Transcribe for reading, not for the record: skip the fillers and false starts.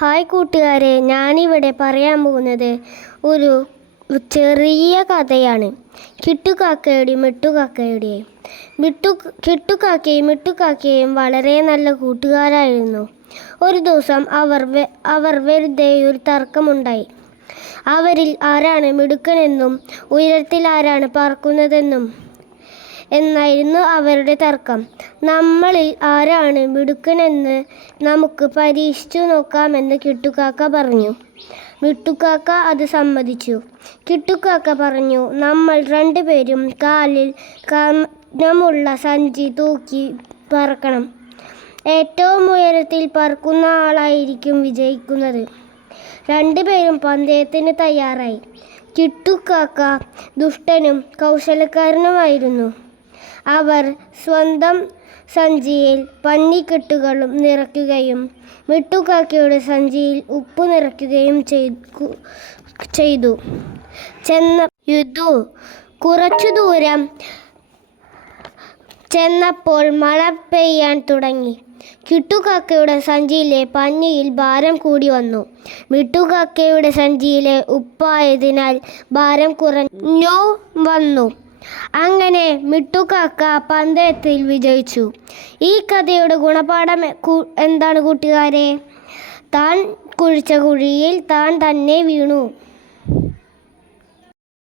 Hi കൂട്ടുകാരെ, ഞാനിവിടെ പറയാൻ പോകുന്നത് ഒരു ചെറിയ കഥയാണ്. കിട്ടുകാക്കയുടെയും മിട്ടുകാക്കയുടെയും. കിട്ടുകാക്കയും മിട്ടുകാക്കയും വളരെ നല്ല കൂട്ടുകാരായിരുന്നു. ഒരു ദിവസം അവർ വെറുതെ ഒരു തർക്കമുണ്ടായി. അവരിൽ ആരാണ് മിടുക്കനെന്നും ഉയരത്തിൽ ആരാണ് പറക്കുന്നതെന്നും എന്നായിരുന്നു അവരുടെ തർക്കം. നമ്മളിൽ ആരാണ് മിടുക്കനെന്ന് നമുക്ക് പരീക്ഷിച്ചു നോക്കാമെന്ന് കിട്ടുകാക്ക പറഞ്ഞു. മിട്ടുകാക്ക അത് സമ്മതിച്ചു. കിട്ടുകാക്ക പറഞ്ഞു, നമ്മൾ രണ്ടുപേരും കാലിൽ കനമുള്ള സഞ്ചി തൂക്കി പറക്കണം. ഏറ്റവും ഉയരത്തിൽ പറക്കുന്ന ആളായിരിക്കും വിജയിക്കുന്നത്. രണ്ടുപേരും പന്തയത്തിന് തയ്യാറായി. കിട്ടുകാക്ക ദുഷ്ടനും കൗശലക്കാരനുമായിരുന്നു. അവർ സ്വന്തം സഞ്ചിയിൽ പഞ്ഞിക്കെട്ടുകളും നിറയ്ക്കുകയും മിട്ടുകാക്കയുടെ സഞ്ചിയിൽ ഉപ്പ് നിറയ്ക്കുകയും ചെയ്തു. കുറച്ചു ദൂരം ചെന്നപ്പോൾ മഴ പെയ്യാൻ തുടങ്ങി. കിട്ടുകാക്കയുടെ സഞ്ചിയിലെ പഞ്ഞിയിൽ ഭാരം കൂടി വന്നു. മിട്ടുകാക്കയുടെ സഞ്ചിയിലെ ഉപ്പായതിനാൽ ഭാരം കുറഞ്ഞു വന്നു. അങ്ങനെ മിട്ടുകാക്ക പന്തയത്തിൽ വിജയിച്ചു. ഈ കഥയുടെ ഗുണപാഠം എന്താണ് കൂട്ടുകാരെ? താൻ കുഴിച്ച കുഴിയിൽ താൻ തന്നെ വീണു.